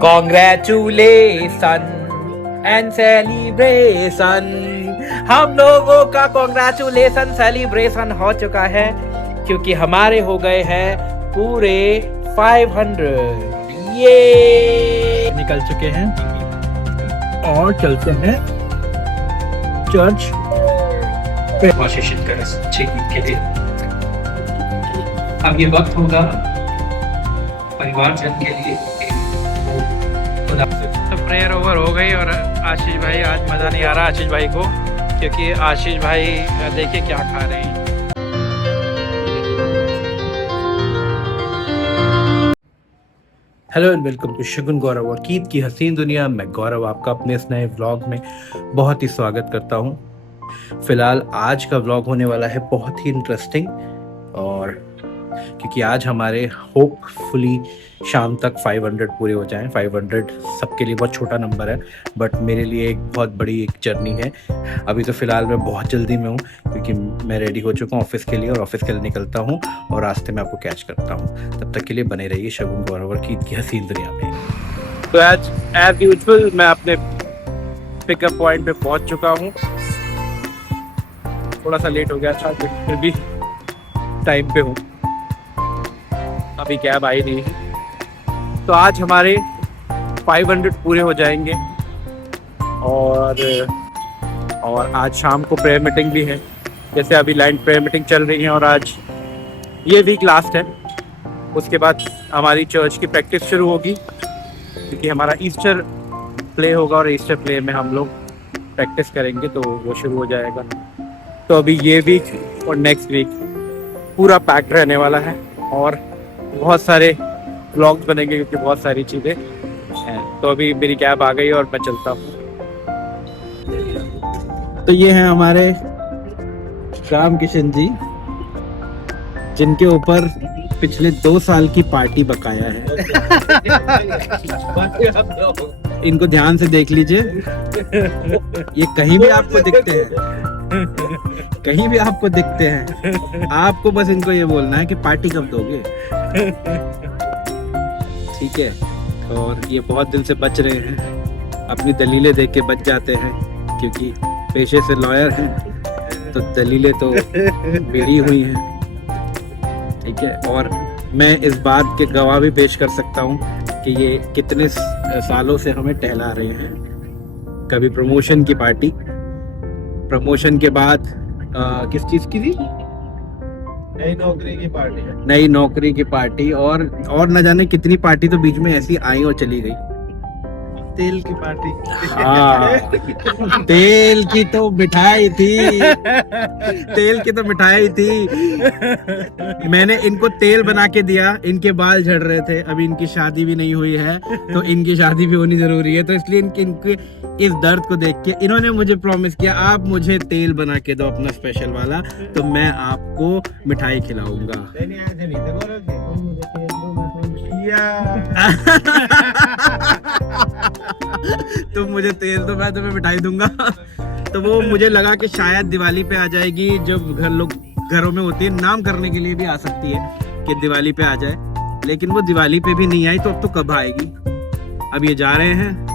Congratulation and celebration. हम लोगों का कॉन्ग्रेचुलेशन सेलिब्रेशन हो चुका है क्योंकि हमारे हो गए हैं पूरे 500। ये निकल चुके हैं और चलते हैं चर्च पे कोशिश के लिए। अब ये वक्त होगा परिवारजन के लिए। तो प्रेयर ओवर हो गई और आशीष भाई, आज मज़ा नहीं आ रहा आशीष भाई को, क्योंकि आशीष भाई देखिए क्या खा रहे हैं। हेलो एंड वेलकम टू शगुन गौरव और कीत की हसीन दुनिया। मैं गौरव आपका अपने इस नए व्लॉग में बहुत ही स्वागत करता हूँ। फिलहाल आज का व्लॉग होने वाला है बहुत ही इंटरेस्टिंग, और क्योंकि आज हमारे होपफुली शाम तक 500 पूरे हो जाएं। 500 सबके लिए बहुत छोटा नंबर है, बट मेरे लिए एक बहुत बड़ी एक जर्नी है। अभी तो फ़िलहाल मैं बहुत जल्दी में हूँ क्योंकि मैं रेडी हो चुका हूँ ऑफिस के लिए, और ऑफिस के लिए निकलता हूँ और रास्ते में आपको कैच करता हूँ। तब तक के लिए बने रहिए शगुन गौरव और कीत की हसीन दुनिया में। तो आज एज यूजुअल मैं अपने पिकअप पॉइंट पे पहुँच चुका हूँ। थोड़ा सा लेट हो गया था, फिर भी टाइम पे हूँ। अभी कैब आई नहीं, तो आज हमारे 500 पूरे हो जाएंगे। और आज शाम को प्रेयर मीटिंग भी है, जैसे अभी लाइन प्रेयर मीटिंग चल रही है और आज ये वीक लास्ट है। उसके बाद हमारी चर्च की प्रैक्टिस शुरू होगी क्योंकि हमारा ईस्टर प्ले होगा और ईस्टर प्ले में हम लोग प्रैक्टिस करेंगे, तो वो शुरू हो जाएगा। तो अभी ये वीक और नेक्स्ट वीक पूरा पैक्ड रहने वाला है और बहुत सारे व्लॉग्स बनेंगे क्योंकि बहुत सारी चीज़ें हैं। तो अभी मेरी कैब आ गई और मैं चलता हूँ। तो ये हैं हमारे राम किशन जी, जिनके ऊपर पिछले 2 साल की पार्टी बकाया है। इनको ध्यान से देख लीजिए, ये कहीं भी आपको दिखते हैं, कहीं भी आपको दिखते हैं, आपको बस इनको ये बोलना है कि पार्टी कब दोगे, ठीक है। और ये बहुत दिन से बच रहे हैं, अपनी दलीलें देख के बच जाते हैं क्योंकि पेशे से लॉयर हैं, तो दलीलें तो बेड़ी हुई हैं, ठीक है। और मैं इस बात के गवाह भी पेश कर सकता हूँ कि ये कितने सालों से हमें टहला रहे हैं। कभी प्रमोशन की पार्टी, प्रमोशन के बाद किस चीज की थी, नई नौकरी की पार्टी, नई नौकरी की पार्टी, और न जाने कितनी पार्टी तो बीच में ऐसी आई और चली गई। तेल की पार्टी, हाँ तेल की तो मिठाई थी, तेल की तो मिठाई थी। मैंने इनको तेल बना के दिया, इनके बाल झड़ रहे थे, अभी इनकी शादी भी नहीं हुई है, तो इनकी शादी भी होनी जरूरी है। तो इसलिए इनके इस दर्द को देख के इन्होंने मुझे प्रॉमिस किया, आप मुझे तेल बना के दो अपना स्पेशल वाला, तो मैं आपको मिठाई खिलाऊंगा। तुम मुझे तेल दो, मैं तुम्हें मिठाई दूंगा। तो वो मुझे लगा कि शायद दिवाली पे आ जाएगी, जब घरों में होती है, नाम करने के लिए भी आ सकती है कि दिवाली पे आ जाए, लेकिन वो दिवाली पे भी नहीं आई, तो अब तो कब आएगी। अब ये जा रहे हैं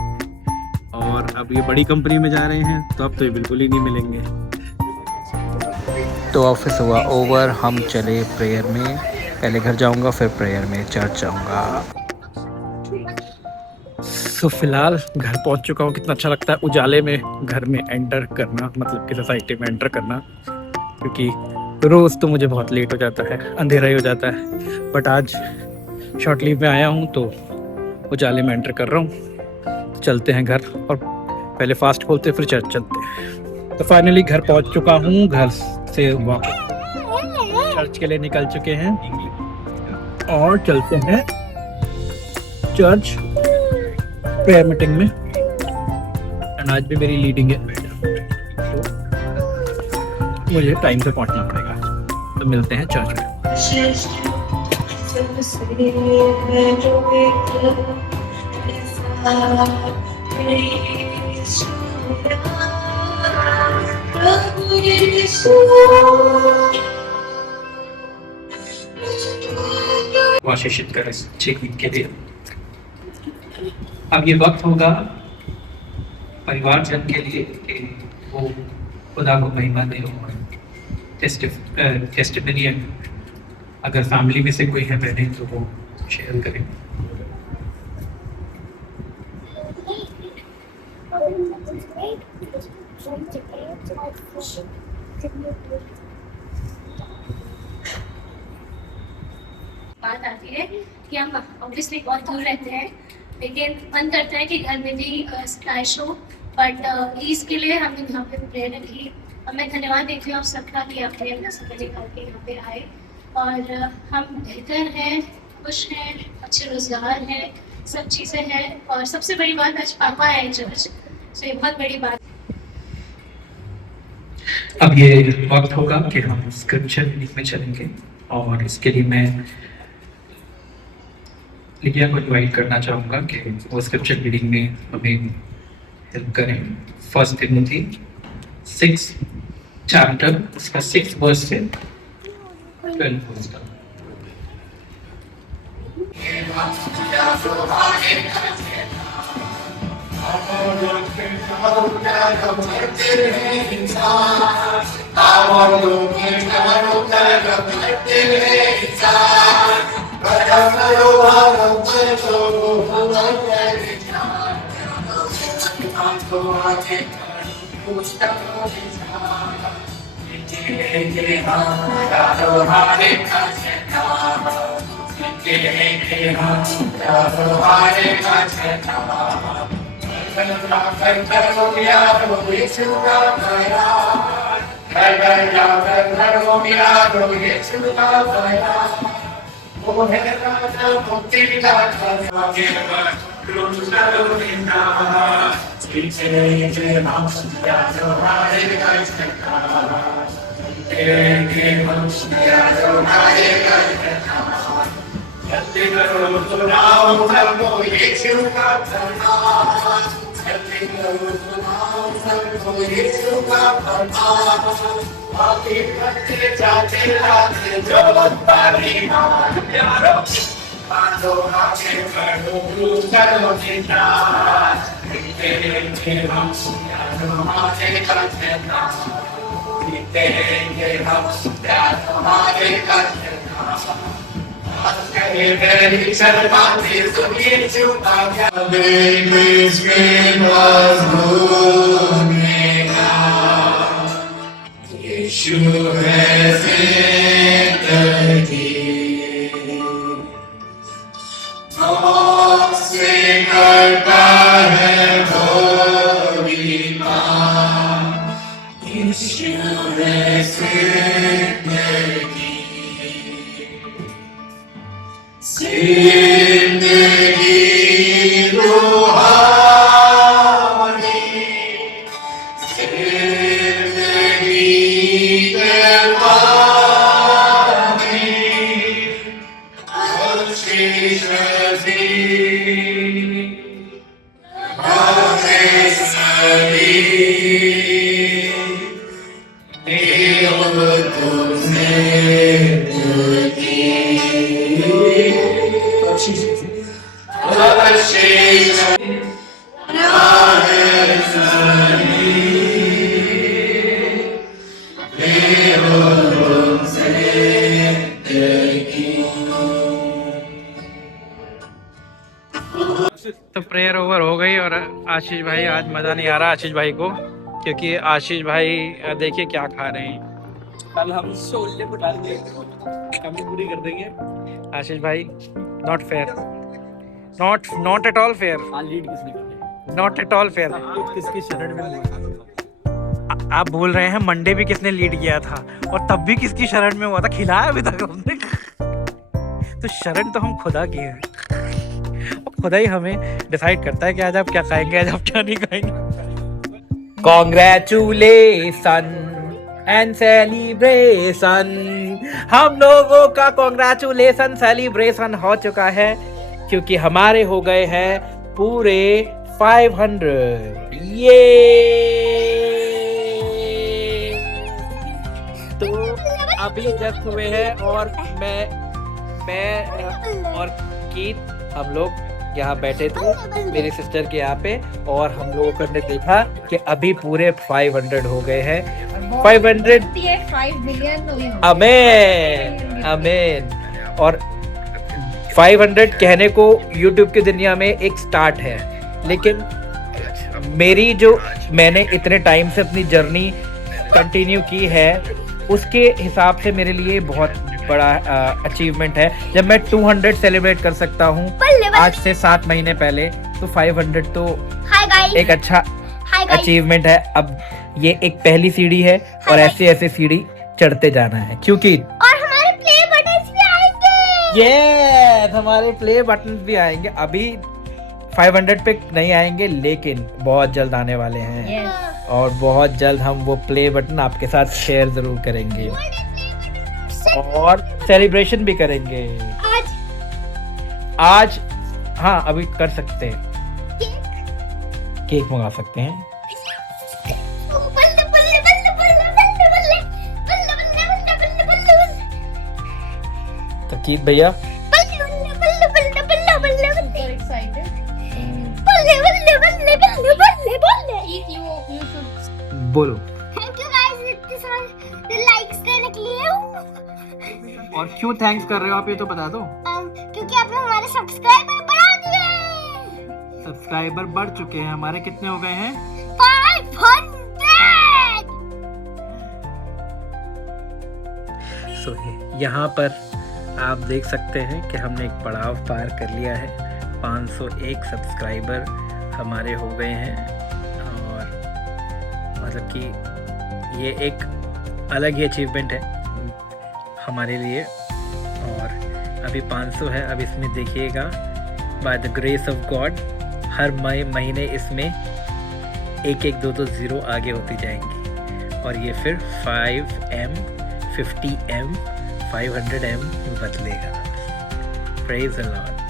और अब ये बड़ी कंपनी में जा रहे हैं, तो अब तो ये बिल्कुल ही नहीं मिलेंगे। तो ऑफिस हुआ ओवर, हम चले प्रेयर में। पहले घर जाऊंगा, फिर प्रेयर में चर्च जाऊंगा। तो फिलहाल घर पहुंच चुका हूँ। कितना अच्छा लगता है उजाले में घर में एंटर करना, मतलब कि सोसाइटी में एंटर करना, क्योंकि रोज़ तो मुझे बहुत लेट हो जाता है, अंधेरा ही हो जाता है। बट आज शॉर्ट लीव में आया हूँ तो उजाले में एंटर कर रहा हूँ। चलते हैं घर, और पहले फास्ट खोलते फिर चर्च चलते हैं। तो फाइनली घर पहुँच चुका हूँ, घर से वॉक चर्च के लिए निकल चुके हैं और चलते हैं चर्च प्रेयर मीटिंग में। एंड आज भी मेरी लीडिंग है, मुझे टाइम से पहुंचना पड़ेगा। तो मिलते हैं चर्च में। कोशिश करें के लिए। अब ये वक्त होगा परिवारजन के लिए कि वो खुदा को महिमा दे और टेस्टिमनी अगर फैमिली में से कोई है बहने तो वो शेयर करें। बात आती है कि हम ऑब्वियसली बहुत दूर रहते हैं, लेकिन मन करता है कि घर में भी स्प्लैश हो, बट ईज के लिए हमने यहाँ पे प्रेयर रखी। और मैं धन्यवाद देती हूँ आप सबका कि आपने अपना समय निकाल के यहाँ पे आए, और हम बेहतर हैं, खुश हैं, अच्छे रोजगार हैं, सब चीज़ें हैं, और सबसे बड़ी बात आज पापा आए चर्च, तो ये बहुत बड़ी बात। अब ये वक्त होगा कि हम स्क्रिप्चर रीडिंग में चलेंगे, और इसके लिए मैं लिडिया को इनवाइट करना चाहूँगा कि वो स्क्रिप्चर रीडिंग में हमें हेल्प करें। 1 तिमोथी 6 चैप्टर उसका 6 वर्स से 12 वर्स तक। तो प्रेयर ओवर हो गई, और आशीष भाई आज मज़ा नहीं आ रहा आशीष भाई को, क्योंकि आशीष भाई देखिए क्या खा रहे हैं। कल हम शोले को डाल के कमी पूरी कर देंगे। आशीष भाई not fair, not at all fair, lead किसने की? Not at all fair. किसकी शरण में हुआ? आप भूल रहे हैं मंडे भी किसने लीड किया था, और तब भी किसकी शरण में हुआ था, खिलाया अभी तक हमने। तो शरण तो हम खुदा की है, खुदा ही हमें डिसाइड करता है कि आज आप क्या खाएंगे, आज आप क्या नहीं खाएंगे। कॉन्ग्रेचुलेशन एंड सेलिब्रेशन, हम लोगों का कॉन्ग्रेचुलेशन सेलिब्रेशन हो चुका है, क्योंकि हमारे हो गए हैं पूरे 500। ये तो अभी जस्ट हुए हैं, और मैं और कीत हम लोग यहाँ बैठे थे मेरी सिस्टर के यहाँ पे, और हम लोगों ने देखा कि अभी पूरे 500 हो गए हैं। 500 5 मिलियन अमेन अमेन। और 500 कहने को YouTube की दुनिया में एक स्टार्ट है, लेकिन मेरी जो मैंने इतने टाइम से अपनी जर्नी कंटिन्यू की है उसके हिसाब से मेरे लिए बहुत बड़ा अचीवमेंट है। जब मैं 200 सेलिब्रेट कर सकता हूँ आज से 7 महीने पहले, तो 500 तो एक अच्छा अचीवमेंट है। अब ये एक पहली सीढ़ी है और ऐसे ऐसे सीढ़ी चढ़ते जाना है, क्योंकि और हमारे प्ले बटन्स भी आएंगे। ये हमारे प्ले बटन भी आएंगे। अभी 500 पे नहीं आएंगे, लेकिन बहुत जल्द आने वाले हैं। और बहुत जल्द हम वो प्ले बटन आपके साथ शेयर जरूर करेंगे और सेलिब्रेशन भी करेंगे आज। हाँ, अभी कर सकते हैं, केक मंगा सकते हैं। तकीत भैया बोलो। थैंक यू गाइस इतने सारे लाइक्स देने के लिए। और क्यों थैंक्स कर रहे हो आप, ये तो बता दो। क्योंकि आपने हमारे सब्सक्राइबर बढ़ा दिए। सब्सक्राइबर बढ़ चुके हैं हमारे, कितने हो गए हैं? 500। यहाँ पर आप देख सकते हैं कि हमने एक पड़ाव पार कर लिया है। 501 सब्सक्राइबर हमारे हो गए हैं, और मतलब कि ये एक अलग ही अचीवमेंट है हमारे लिए। और अभी 500 है। अब इसमें देखिएगा, by the grace of God हर महीने इसमें 1-1, 2-2 जीरो आगे होती जाएंगी, और ये फिर 5M 50M 500M बदलेगा। Praise the Lord.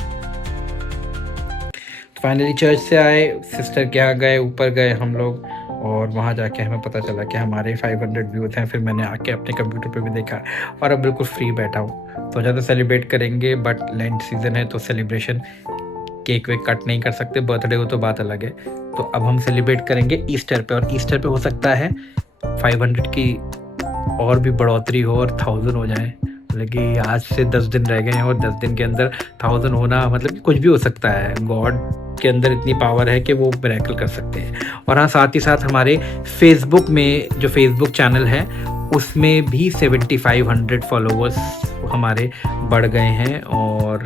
Finally church से आए, सिस्टर के यहाँ गए, ऊपर गए हम लोग, और वहाँ जाके हमें पता चला कि हमारे 500 व्यूज़ हैं। फिर मैंने आके अपने कंप्यूटर पे भी देखा, और अब बिल्कुल फ्री बैठा हूँ। तो ज़्यादा सेलिब्रेट करेंगे, बट लेंट सीज़न है तो सेलिब्रेशन केक वेक कट नहीं कर सकते। बर्थडे हो तो बात अलग है। तो अब हम सेलिब्रेट करेंगे ईस्टर पे, और ईस्टर पे हो सकता है 500 की और भी बढ़ोतरी हो और 1000 हो जाए। लेकिन आज से 10 दिन रह गए हैं, और 10 दिन के अंदर 1000 होना मतलब कि कुछ भी हो सकता है। गॉड के अंदर इतनी पावर है कि वो मिरेकल कर सकते हैं। और हाँ, साथ ही साथ हमारे फेसबुक में जो फेसबुक चैनल है उसमें भी 7500 फॉलोवर्स हमारे बढ़ गए हैं। और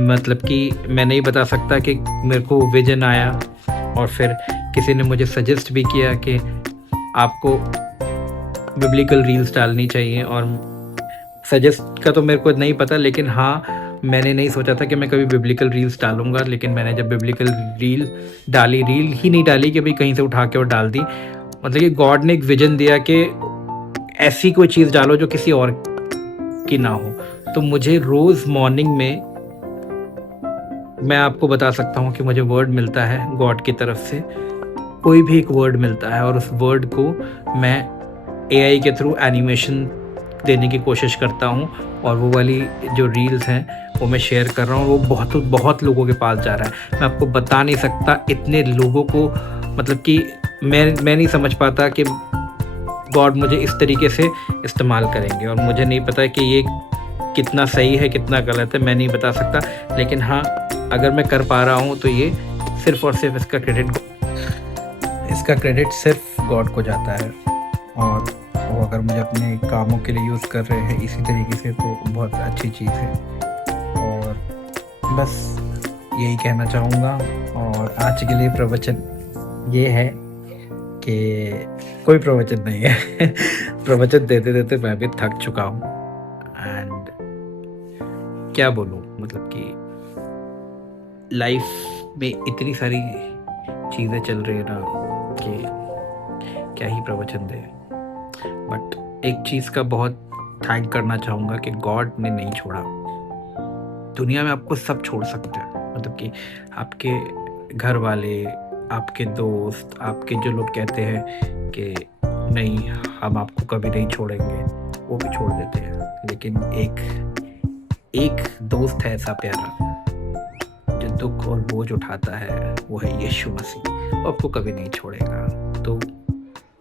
मतलब कि मैं नहीं बता सकता कि मेरे को विजन आया, और फिर किसी ने मुझे सजेस्ट भी किया कि आपको बिब्लिकल रील्स डालनी चाहिए। और सजेस्ट का तो मेरे को नहीं पता, लेकिन हाँ, मैंने नहीं सोचा था कि मैं कभी बिब्लिकल रील्स डालूंगा। लेकिन मैंने जब बिब्लिकल रील डाली, रील ही नहीं डाली कि भाई कहीं से उठा के और डाल दी, मतलब कि गॉड ने एक विजन दिया कि ऐसी कोई चीज़ डालो जो किसी और की ना हो। तो मुझे रोज़ मॉर्निंग में, मैं आपको बता सकता हूँ कि मुझे वर्ड मिलता है गॉड की तरफ से, कोई भी एक वर्ड मिलता है, और उस वर्ड को मैं AI के थ्रू एनिमेशन देने की कोशिश करता हूँ। और वो वाली जो रील्स हैं वो मैं शेयर कर रहा हूँ, वो बहुत लोगों के पास जा रहा है। मैं आपको बता नहीं सकता इतने लोगों को, मतलब कि मैं नहीं समझ पाता कि गॉड मुझे इस तरीके से इस्तेमाल करेंगे। और मुझे नहीं पता कि ये कितना सही है कितना गलत है, मैं नहीं बता सकता। लेकिन हाँ, अगर मैं कर पा रहा हूँ तो ये सिर्फ और सिर्फ इसका क्रेडिट सिर्फ गॉड को जाता है। और वो अगर मुझे अपने कामों के लिए यूज़ कर रहे हैं इसी तरीके से, तो बहुत अच्छी चीज़ है। और बस यही कहना चाहूँगा। और आज के लिए प्रवचन ये है कि कोई प्रवचन नहीं है प्रवचन देते देते मैं भी थक चुका हूँ। एंड क्या बोलूँ, मतलब कि लाइफ में इतनी सारी चीज़ें चल रही है ना कि क्या ही प्रवचन दे। बट एक चीज़ का बहुत थैंक करना चाहूँगा कि गॉड ने नहीं छोड़ा। दुनिया में आपको सब छोड़ सकते हैं, मतलब कि आपके घर वाले, आपके दोस्त, आपके जो लोग कहते हैं कि नहीं हम आपको कभी नहीं छोड़ेंगे, वो भी छोड़ देते हैं। लेकिन एक दोस्त है ऐसा प्यारा जो दुख और बोझ उठाता है वो है यीशु मसीह, वो आपको कभी नहीं छोड़ेगा। तो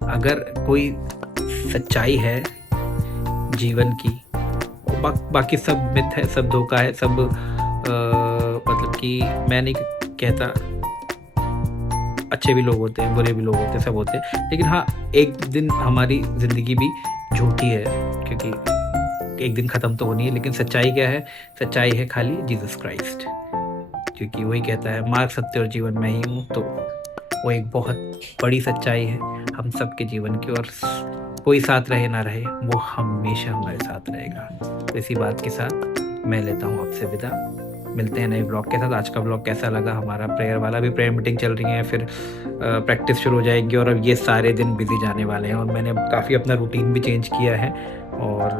अगर कोई सच्चाई है जीवन की, बाकी सब मिथ है, सब धोखा है, सब मतलब कि मैं नहीं कहता, अच्छे भी लोग होते हैं, बुरे भी लोग होते हैं, सब होते हैं, लेकिन हाँ एक दिन हमारी ज़िंदगी भी झूठी है, क्योंकि एक दिन ख़त्म तो होनी है। लेकिन सच्चाई क्या है? सच्चाई है खाली जीसस क्राइस्ट, क्योंकि वही कहता है मार्ग, सत्य और जीवन मैं ही हूँ। तो वो एक बहुत बड़ी सच्चाई है हम सब के जीवन की, और कोई साथ रहे ना रहे वो हमेशा हमारे साथ रहेगा। तो इसी बात के साथ मैं लेता हूँ आपसे विदा, मिलते हैं नए ब्लॉग के साथ। आज का ब्लॉग कैसा लगा? हमारा प्रेयर वाला भी, प्रेयर मीटिंग चल रही है, फिर प्रैक्टिस शुरू हो जाएगी, और अब ये सारे दिन बिजी जाने वाले हैं। और मैंने काफ़ी अपना रूटीन भी चेंज किया है, और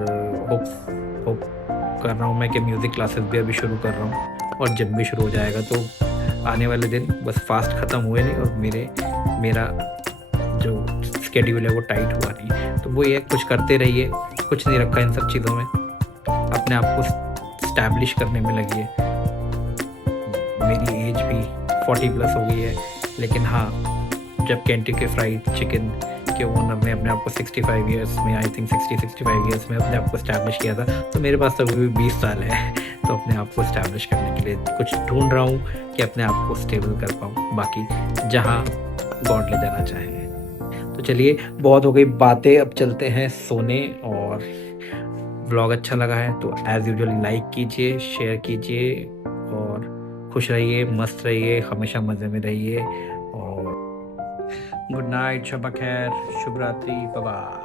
होप कर रहा हूँ मैं कि म्यूज़िक क्लासेस भी अभी शुरू कर रहा हूँ, और जिम भी शुरू हो जाएगा। तो आने वाले दिन बस फास्ट ख़त्म हुए नहीं, और मेरा जो स्केड्यूल है वो टाइट हुआ नहीं। तो वो ये कुछ करते रहिए, कुछ नहीं रखा इन सब चीज़ों में, अपने आप को स्टैब्लिश करने में लगी है। मेरी एज भी 40+ हो गई है, लेकिन हाँ जब केंटकी फ्राइड चिकन के ओनर ने अपने आप को 65 ईयर्स में, आई थिंक 60-65 ईयर्स में अपने आप को स्टैब्लिश किया था, तो मेरे पास तो अभी भी 20 साल है। तो अपने आप को स्टैब्लिश करने के लिए कुछ ढूंढ रहा हूँ कि अपने आप को स्टेबल कर पाऊँ, बाकी जहाँ गॉड ले जाना चाहेंगे। तो चलिए, बहुत हो गई बातें, अब चलते हैं सोने। और व्लॉग अच्छा लगा है तो एज़ यूजुअल लाइक कीजिए, शेयर कीजिए, और खुश रहिए, मस्त रहिए, हमेशा मज़े में रहिए। और गुड नाइट, शब खैर, शुभ रात्रि, बाय बाय।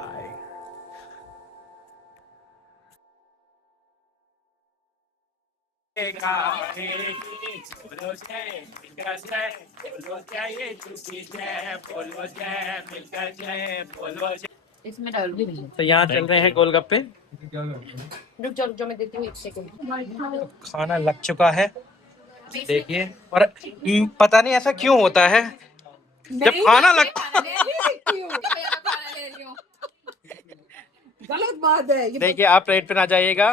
इसमें डाल भी नहीं। तो यहाँ चल रहे हैं गोलगप्पे, रुक जाओ, रुक जाओ, मैं देती हूँ 1 सेकंड। खाना लग चुका है देखिए। और पता नहीं ऐसा क्यों होता है, जब खाना लगता गलत बात है ये। देखिए, आप प्लेट पे ना जाइएगा,